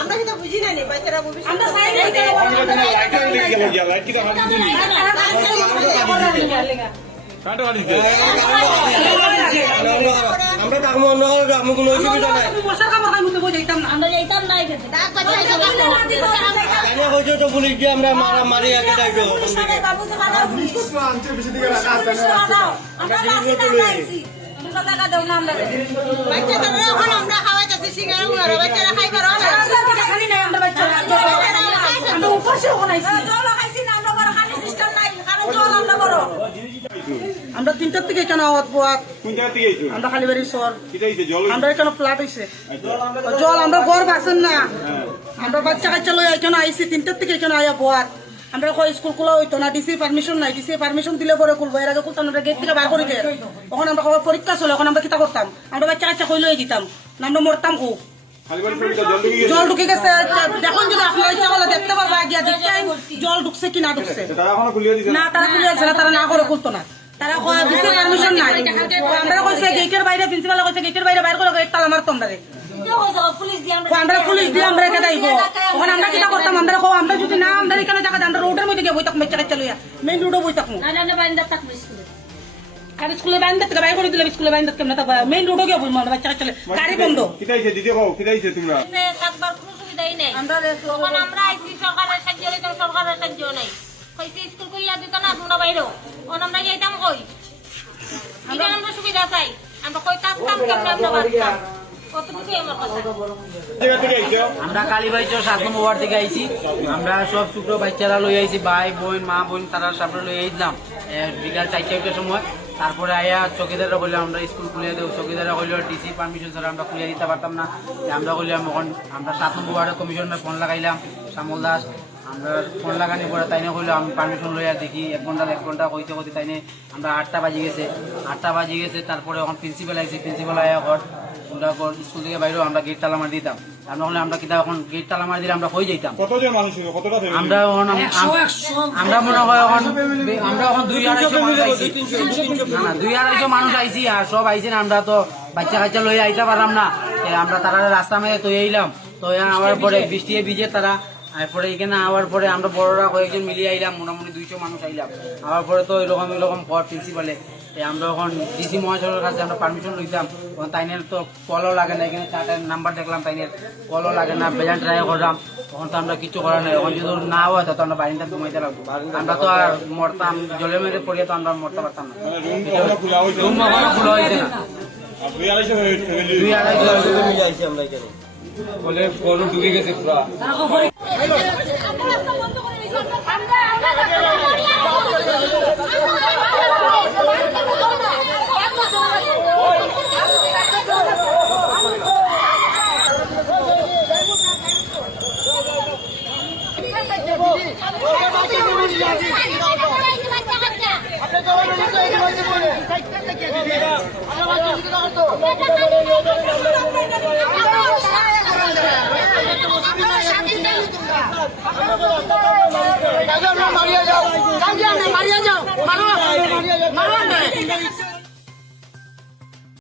আমরা কিন্তু বুঝি না বাচ্চারা আমরা থাকবো অন্য কোনো অসুবিধা নাই হয়েছে তো পুলিশ দিয়ে আমরা মারি আগে যাইতো আমরা খাওয়াইতেছি সিঙ্গারা বাচ্চারা খাই করো আমরা 3টার থেকে এখানে আমরা খালিবাড়ি শহর আমরা এখানে ফ্ল্যাট হয়েছে জল আমরা ঘর বাসেন না আমরা বাচ্চা কাচ্চা লই এখানে আইসি 3টার থেকে এখানে আয়া বোয়ার আমরা স্কুল খোলা হইতো না ডিসি পারমিশন নাই ডিসি পারমিশন দিলে পরে খুলবো এর আগে খুলতাম আমরা গেট থেকে বার করে দেয় তখন আমরা পরীক্ষা চলে এখন আমরা কিতা করতাম আমরা বাচ্চা কাচ্চা কই লই দিতাম আমরা মরতাম খুব জল ঢুকে গেছে দেখুন যদি আপনার ইচ্ছা করলে দেখতে পারবো গিয়া দেখতে জল ঢুকছে কি না ঢুকছে না তারা খুলে দিচ্ছে না তারা না করে খুলতো না তারা ডিসি পারমিশন নাই আমরা কইছে গেটের বাইরে প্রিন্সিপাল কইছে গেটের বাইরে বাইর করে গেট তালা মারতাম আমরা আমরা পুলিশ দিয়ে আমরা রেখে দেব ওখানে আমরা কিটা করতাম আমরা যদি না আমরা এখানে টাকা আমরা রোডের মধ্যে গিয়ে বই থাকবো বাচ্চা কাচ্চা লইয়া মেইন রোডে বই থাকবো আর স্কুলে বাইন্দা থেকে বাইর করে দিলে স্কুলে বাইন্দা কেমন থাকবে মেইন রোডে গিয়ে বই আমরা বাচ্চা কাচ্চা গাড়ি বন্ধ কিটাইছে দিদি কও কিটাইছে তোমরা একবার কোনো সুবিধাই নাই তখন আমরা আইছি সরকারের সাহায্য লইতাম সরকারের সাহায্য নাই কইছে স্কুল কইয়া দিত না তোমরা বাইরো ওন আমরা যাইতাম কই আমরা সুবিধা চাই আমরা কই কাজ কাম কেমন আমরা বাড়তাম আমরা কালীবাড়ি 7 নম্বর ওয়ার্ড থেকে আইছি আমরা সব ছোট বাচ্চারা লই আইছি ভাই বোন মা বোন তারা সামনে লই আইলাম বিকাল 4টার সময় তারপরে আয়া চৌকিদাররা বললে আমরা স্কুল খুলে দেব চৌকিদাররা কইল ডিসি পারমিশন ছাড়া আমরা খুলে দিতে পারতাম না আমরা কইলাম এখন আমরা 7 নম্বর ওয়ার্ডের কমিশনার ফোন লাগাইলাম শ্যামল দাস আমরা ফোন লাগানি পরে তাইনে কইলো আমি পারমিশন লইয়া দেখি 1 ঘন্টা কইতে কইতে তাইনে আমরা 8টা বাজে গেছে তারপরে এখন প্রিন্সিপাল আইছি প্রিন্সিপাল আয়া ঘর আমরা স্কুল থেকে বাইরেও আমরা গেট তালা মার দিতাম আমরা কিতা এখন গেট তালা মার দিলে আমরা হয়ে যাইতাম আমরা আমরা মনে হয় এখন আমরা এখন 2-250 মানুষ আইছি না 2-250 মানুষ আইছি আর সব আইছি না আমরা তো বাচ্চা কাচ্চা লইয়া আইতে পারলাম না আমরা তারা রাস্তা মেয়ে তো এইলাম তো আবার পরে বৃষ্টি ভিজে তারা এরপরে এখানে আবার পরে আমরা বড়রা কয়েকজন মিলিয়ে আইলাম মোটামুটি 200 মানুষ আইলাম আবার পরে তো এরকম পর প্রিন্সিপালে আমরা এখন ডিসি মহাশয়ের কাছে আমরা পারমিশন লইতাম তাইনের তো কলও লাগে না এখানে 4টার নাম্বার দেখলাম তাইনের কলও লাগে না বেজান ট্রাই করলাম তখন তো আমরা কিছু করার নাই এখন যদি না হয় তো আমরা বাড়িটা ঘুমাইতে লাগবো আমরা তো আর মরতাম জলের মেরে পড়িয়ে তো আমরা মরতে পারতাম না রুম খোলা হয়েছে না 2-250 বলে কল ডুবে গেছে পুরা মারিয়া যাও মারো